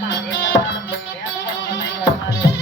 Thank you.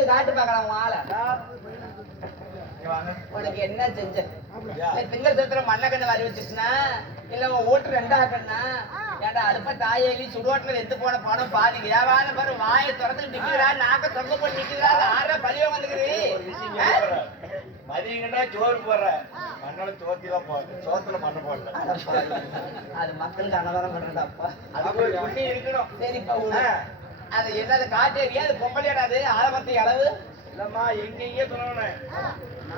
இது காட்டு பார்க்கலாம் ஆளை. உனக்கு என்ன செஞ்ச? திங்கள் சத்திரம் மண்ண கண்ணு வாரி வச்சுட்டுனா இல்ல உன் ஓட்டு ரெண்டா கண்ணா ஏன்டா அடுப்ப தாயேலி சுடுவாட்டுல வெத்து போன பணம் பாதி ஏவான பாரு வாயை திறந்து நிக்கிறா நாக்க தொங்க போட்டு நிக்கிறா ஆற பழிய வந்துக்குது. மதியங்கன்னா சோறு போடுறேன் மண்ணோட தோத்தி தான் போடுறேன் சோத்துல மண்ணை போடல. அது மக்களுக்கு அன்னதானம் பண்றதாப்பா ஒரு புண்ணி இருக்கணும். சரிப்பா. அது என்னது காட்டேரியா அது பொம்பளையாடா அது? ஆரம்பத்தி அளவு? இல்லம்மா எங்க எங்க சொல்லணும்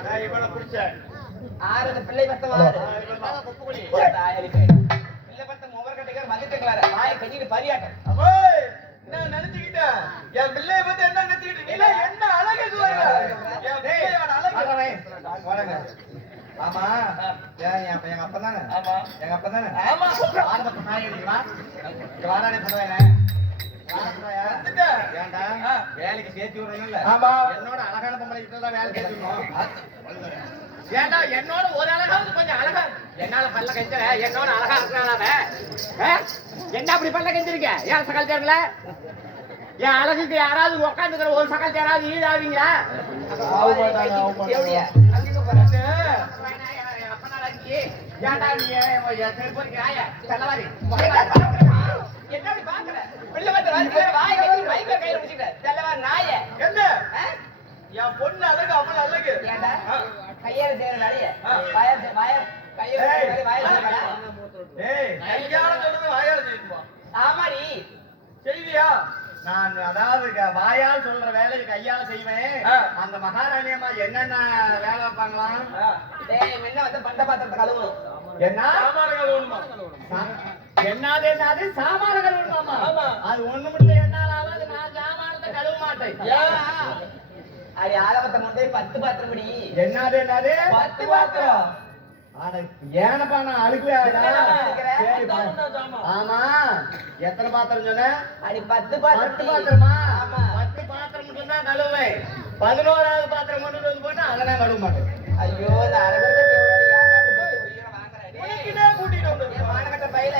நான் இவனை பிடிச்சேன் ஆறது பிள்ளை பத்த வாரு ஆ, இவன் தான் குப்பை கொடி. தாயலி பேரு. பிள்ளை பத்த முகர் கட்டுக்கிற மதிட்டுங்களார வாயை கட்டிட்டு பரியாட்டம். அம்மாய், என்ன நினைச்சுக்கிட்ட? என் பிள்ளைய பத்தி என்ன நினைச்சுக்கிட்ட? நீ என்ன அழகு சொல்ற? என் பிள்ளையோட அழகு. ஆமா. எங்க அப்பா தானே? ஆமா. எங்க அப்பா தானே? ஆமா. ஆரம்பத்து இருக்குமா இங்க வாடாடே பண்ணுவேனே ஏன்டா? வேலைக்கு சேர்த்து. என்னோட அழகான பொம்பளை கிட்ட வேலை ஏண்டா என்னோட ஒரு அழகாவது கொஞ்சம் அழகா என்னால பல்ல கெஞ்சல. என்னோட அழகா இருக்கிறான் என்ன அப்படி பல்ல கெஞ்சிருக்க? ஏன் சகல் தேர்ல என் அழகுக்கு யாராவது உட்காந்துக்கிற ஒரு சகல் யாராவது ஈடாவீங்களா. ஏன்டா நீ செல்லவாரி? பிள்ளை பத்த வந்து வாயை கட்டி மைக்கை கையில. செல்லவா நாயே. என்ன? என் பொண்ணு அழகு அவ்வளவு அழகு? கையால செய்யற செய்- வாயா- கையால வாயால? ஏய் சொல்றது வாயால செய்யுமா ஆமாடி. செய்வியா நான் அதாவது வாயால் சொல்ற வேலையை கையால செய்வேன். அந்த மகாராணி அம்மா என்னென்ன வேலை வைப்பாங்களாம் முன்ன வந்து பண்ட பாத்திரத்தை கழுவணும். என்ன என்னது என்னது? சாமான கழுவணுமாமா ஆமா. அது ஒண்ணும் இல்ல என்னாலாவது நான் சாமானத்தை கழுவ மாட்டேன். அடி ஆலமத்த முண்டை பத்து பாத்திரம் பிடி. என்னது என்னது? பத்து பாத்திரம். ஏனப்பா நான் அழுக்குற? ஆமா. எத்தனை பாத்திரம் சொன்ன? அடி பத்து பாத்திரம் பத்து. பாத்திரமா? ஆமா. பத்து பாத்திரம் மட்டும் தான் கழுவுவேன். பதினோராவது பாத்திரம் கொண்டு வந்து போட்டு அதை நான் கழுவ மாட்டேன். ஐயோ இந்த கூட்டிட்டு வந்து பையல.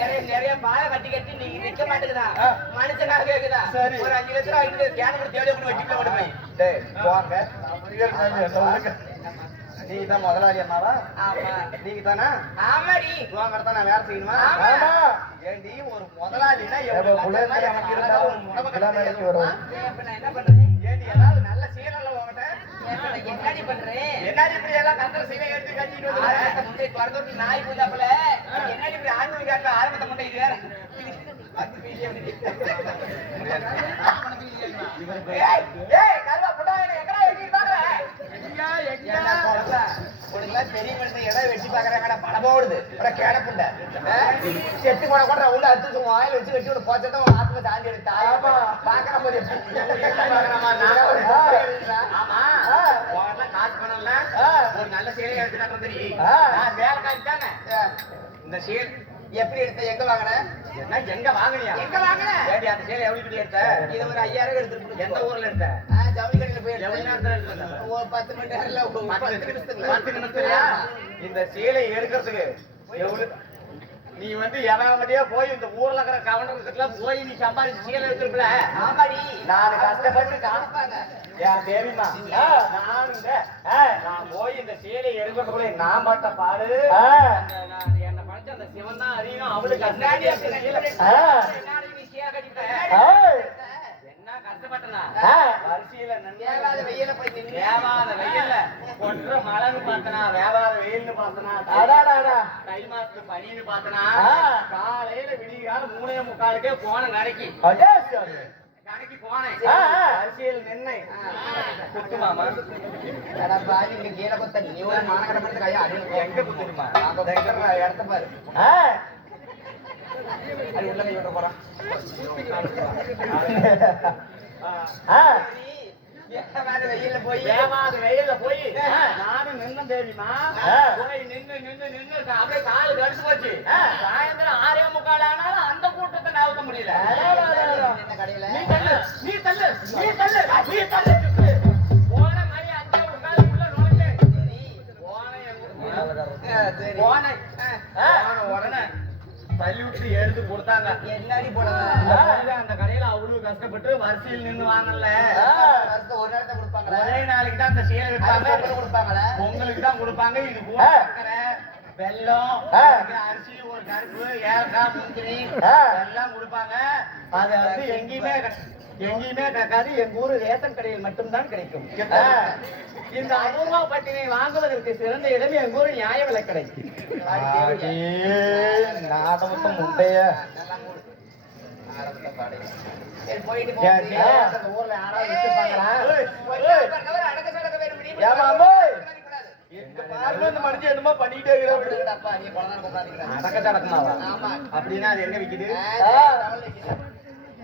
நிறைய நிறைய பாலை கட்டி கட்டி நீ நிக்க மாட்டேங்குதா? ஆ. மனுஷனாக கேக்குதா சரி. ஒரு அஞ்சு லட்சம் ரூபாய் வாங்கிட்டு தியானம் பண்ணி தேடி கொண்டு வெட்டிட்டு கொண்டு போய். டேய் போங்க. நான் புரியல சொல்லுங்க நீ தான் முதலாளி அம்மாவா? ஆமா. நீங்க தானே? ஆமாடி. உங்க தான் நான் வேலை செய்யணுமா? ஆமா. ஏண்டி ஒரு முதலாளினா எவ்வளவு எனக்கு நமக்கு இருந்தா ஒரு என்ன பண்றது? என்னடி பண்றேன் என்னடி இப்படி எல்லாம் கந்தர சீலை எடுத்து கட்டிட்டு வந்து திறந்து விட்டு நாய் பூஜாப்புல என்னடி இப்படி ஆண்டு காட்டுல ஆரம்பத்தை முண்டை இது வேற பெரிய மனுஷன் இடம் வெட்டி பாக்குறாங்கடா பணம் போடுது அப்புறம் கேட புண்டை ஆ? செத்து போன கூட உள்ள அத்து வாயில வச்சு வெட்டி விட போச்சதான் உன் ஆத்ம சாந்தி எடுத்தா பாக்குற போது ஆமா உங்ககிட்ட காசு பணம் இல்ல ஒரு நல்ல சீலை எடுத்து கட்டுறது தெரியும் ஆ. நான் வேலை காமிச்சானே இந்த சீல் எப்படி எடுத்த? எங்க வாங்கின? என்ன எங்க வாங்குனியா? எங்க வாங்கின? ஏடி அந்த சீலை எவ்வளவு பெரிய எடுத்த? இது ஒரு ஐயாயிரம் எடுத்துட்டு எந்த ஊர்ல எடுத்த? ஜவுளி கடையில போய் எவ்வளவு நேரத்துல எடுத்த? பத்து மணி நேரம்ல ஒரு பத்து நிமிஷத்துக்கு. பத்து நிமிஷத்துலயா இந்த சீலை எடுக்கிறதுக்கு எவ்வளவு நீ வந்து எவனவடியா போய் இந்த ஊர்ல இருக்கிற கவர்னர்கிட்ட போய் நீ சம்பாதிச்சு சீலை எடுத்துருப்பல ஆமாடி. நான் கஷ்டப்பட்டு காமிப்பாங்க. என் தேவிமா நான் இந்த நான் போய் இந்த சீலை எடுக்கிறதுக்குள்ள நான் பாடு. அந்த நான் என்னை படிச்ச அந்த சிவன் தான் அறியும் அவளுக்கு கண்ணாடி. என்ன கஷ்டப்பட்டனா. வரிசையில தேவாத நின்று வெயில போய் வேவாத வெயில்ல. கொன்ற மழைன்னு பார்த்தனா வேவாத வெயில்னு பார்த்தனா தை மாசத்து பனின்னு பார்த்தனா காலையில விடிய காலம் மூணே முக்காலுக்கே போன கடைக்கு. கடைக்கு போனேன். வரிசையில் நின்னேன். குத்து மாமா அட பாவி, இங்க கீழே குத்த. நீ ஒரு மானகட மனுஷன் கையை அடி. எங்க குத்துருமா அப்ப குத்துற இடத்த பாரு. அடி உள்ள கை விட போறான். வெயில போய். நானும் நின்னு தெரியுமா? நின்னு நின்னு நின்னு அப்படியே காலு கடிச்சு போச்சு. சாயந்தரம் ஆறே முக்கால் ஆனாலும் அந்த கூட்டத்தை நவுத்த முடியல. நீ மாதிரி அஞ்சே முக்கால் உள்ள நுழைஞ்சு. போன போன உடனே தள்ளி எடுத்து கொடுத்தாங்க. என்னடி போட அந்த கடையில அவ்வளவு கஷ்டப்பட்டு வரிசையில் நின்று வாங்கல. அந்த விற்பாங்க பொங்கல் கொடுப்பாங்களா? பொங்கலுக்கு தான் கொடுப்பாங்க. இது கூட. இதுக்கு அரிசி ஒரு கருப்பு ஏலக்காய் முந்திரி. எல்லாம் கொடுப்பாங்க. அது வந்து எங்கேயுமே எங்கேயுமே கிடைக்காது. எங்க ஊரு ரேஷன் கடையில் மட்டும்தான் கிடைக்கும். இந்த அபூர்வா பட்டினை வாங்குவதற்கு சிறந்த இடம் எங்க ஊர் நியாய விலை கடை நாடகத்தை முட்டைய சரி போயிட்டு ஊர்ல யாராவது ஏம்மா. அப்படின்னா அது எங்க விக்குது.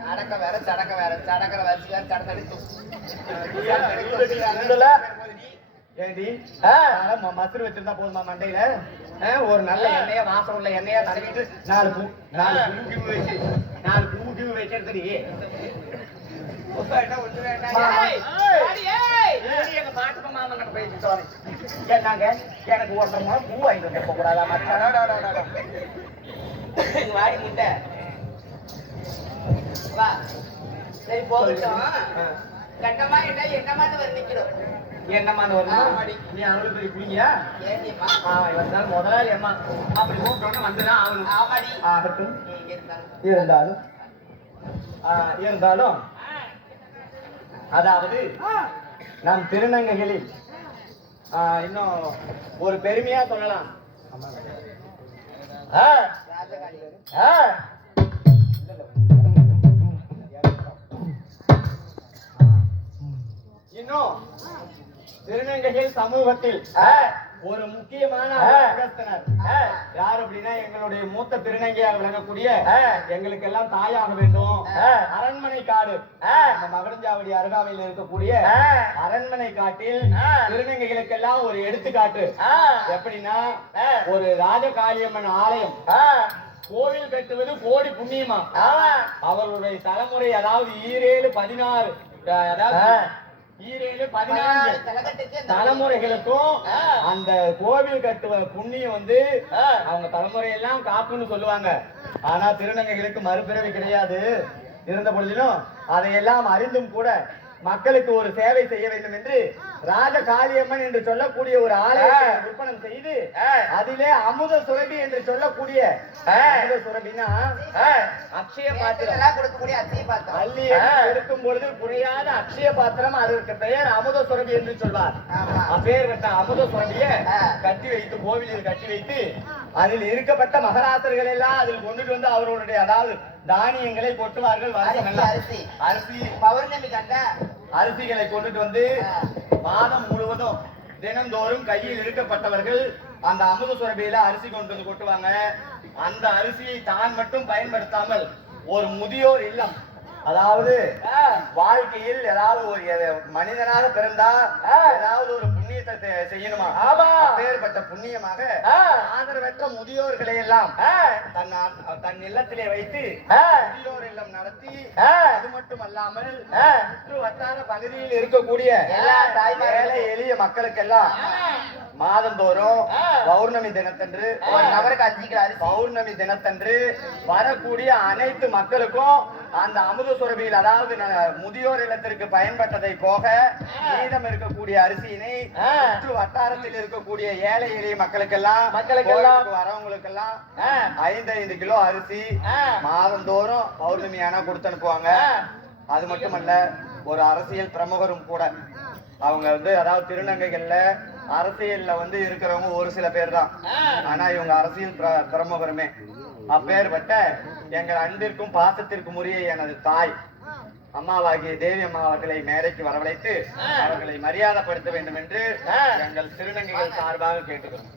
அடக்க வேற சடக்க வேற சடக்கிற வச்சு வேற ம- மசுறு வச்சிருந்தா போதுமா மண்டையில? ஒரு நல்ல எண்ணெய வாசம் உள்ள எண்ணெயா தடவிட்டு நாலு பூ நாலு பூ வச்சு நாலு பூ கிவு வச்சிருக்கடி எங்க பாட்டு மாமன் கிட்ட வரேன் என்னங்க? எனக்கு முறை பூ வாங்கிட்டு வந்து கூடாதா மச்சான்? இங்க வாடி முட்டை வா. சரி போகட்டும். கண்டமா என்ன என்னமா வந்து நிக்கிறோம். என்னம்மான்னு வரணும். நீ அறுபது பெரிய இவன்தான் முதலாளி அம்மா அப்படி கூப்பிட்டோன்னு வந்துதான் ஆகணும். ஆகட்டும். இருந்தாலும். இருந்தாலும். இருந்தாலும். அதாவது நம் திருநங்கைகளில் இன்னும் ஒரு பெருமையா சொல்லலாம் இன்னும் திருநங்கைகள் சமூகத்தில் ஆ. ஒரு முக்கியமான யார் அப்படின்னா எங்களுடைய மூத்த திருநங்கையாக விளங்கக்கூடிய. எங்களுக்கு எல்லாம் தாயாக வேண்டும். அரண்மனை காடு மகரஞ்சாவடி அருகாமையில் இருக்கக்கூடிய. அரண்மனை காட்டில் ஆ. திருநங்கைகளுக்கெல்லாம் ஒரு எடுத்துக்காட்டு. எப்படின்னா. ஒரு ராஜகாளியம்மன் ஆலயம். கோவில் கட்டுவது கோடி புண்ணியமா ஆமா. அவர்களுடைய தலைமுறை அதாவது ஈரேழு பதினாறு அதாவது தலைமுறைகளுக்கும். அந்த கோவில் கட்டுவ புண்ணியம் வந்து. அவங்க தலைமுறையெல்லாம் காக்குன்னு சொல்லுவாங்க ஆனா திருநங்கைகளுக்கு மறுபிறவி கிடையாது இருந்த பொழுதிலும் அதையெல்லாம் அறிந்தும் கூட மக்களுக்கு ஒரு சேவை செய்ய வேண்டும் என்று ராஜ காளியம்மன் என்று சொல்லக்கூடிய ஒரு ஆலயத்தை. விற்பனம் செய்து. அதிலே அமுத சுரபி என்று சொல்லக்கூடிய. அமுத சுரபினா. அக்ஷய பாத்திரம் கொடுக்கக்கூடிய அத்தியை பார்த்தோம். அள்ளி. எடுக்கும் பொழுது குறையாத அக்ஷய பாத்திரம் அதற்கு பெயர் அமுத சுரபி என்று சொல்வார் கட்ட அமுத சுரபிய. கட்டி வைத்து கோவிலில் கட்டி வைத்து அதில் இருக்கப்பட்ட மகராசர்கள் எல்லாம் அதில் கொண்டுட்டு வந்து அவர்களுடைய அதாவது தானியங்களை கொட்டுவார்கள் அரிசி. அரிசி. பௌர்ணமி கண்டா அரிசிகளை கொண்டுட்டு வந்து. மாதம் முழுவதும் தினந்தோறும் கையில் இருக்கப்பட்டவர்கள் அந்த அமுத சுரபியில அரிசி கொண்டு வந்து கொட்டுவாங்க அந்த அரிசியை தான் மட்டும் பயன்படுத்தாமல் ஒரு முதியோர் இல்லம் அதாவது வாழ்க்கையில் ஏதாவது ஒரு மனிதனாக பிறந்தா ஏதாவது ஒரு புண்ணியத்தை செய்யணுமா. அப்பேற்பட்ட புண்ணியமாக. ஆதரவற்ற முதியோர்களை எல்லாம். தன் தன் இல்லத்திலே வைத்து. முதியோர் இல்லம் நடத்தி. அது மட்டும் அல்லாமல். சுற்று வட்டார பகுதியில் இருக்கக்கூடிய எல்லா ஏழை எளிய மக்களுக்கெல்லாம் மாதந்தோறும். பௌர்ணமி தினத்தன்று ஒரு நபருக்கு அஞ்சு கிலோ பௌர்ணமி தினத்தன்று வரக்கூடிய அனைத்து மக்களுக்கும் அந்த அமுத சுரபியில் அதாவது முதியோர் இல்லத்திற்கு பயன்பட்டதை போக மீதம் இருக்கக்கூடிய அரிசியினை. சுற்று வட்டாரத்தில் இருக்கக்கூடிய ஏழை எளிய மக்களுக்கெல்லாம் மக்களுக்கெல்லாம் வரவங்களுக்கெல்லாம். ஐந்து ஐந்து கிலோ அரிசி. மாதந்தோறும் பௌர்ணமி ஆனா கொடுத்து அனுப்புவாங்க. அது மட்டுமல்ல ஒரு அரசியல் பிரமுகரும் கூட அவங்க வந்து அதாவது திருநங்கைகள்ல அரசியல்ல வந்து இருக்கிறவங்க ஒரு சில பேர் தான் ஆனா இவங்க அரசியல் பிர- பிரமுகருமே. அப்பேற்பட்ட எங்கள் அன்பிற்கும் பாசத்திற்கும் உரிய எனது தாய் அம்மாவாகிய தேவி அம்மா அவர்களை மேடைக்கு வரவழைத்து அவர்களை மரியாதைப்படுத்த வேண்டும் என்று எங்கள் திருநங்கைகள் சார்பாக கேட்டுக்கிறோம்.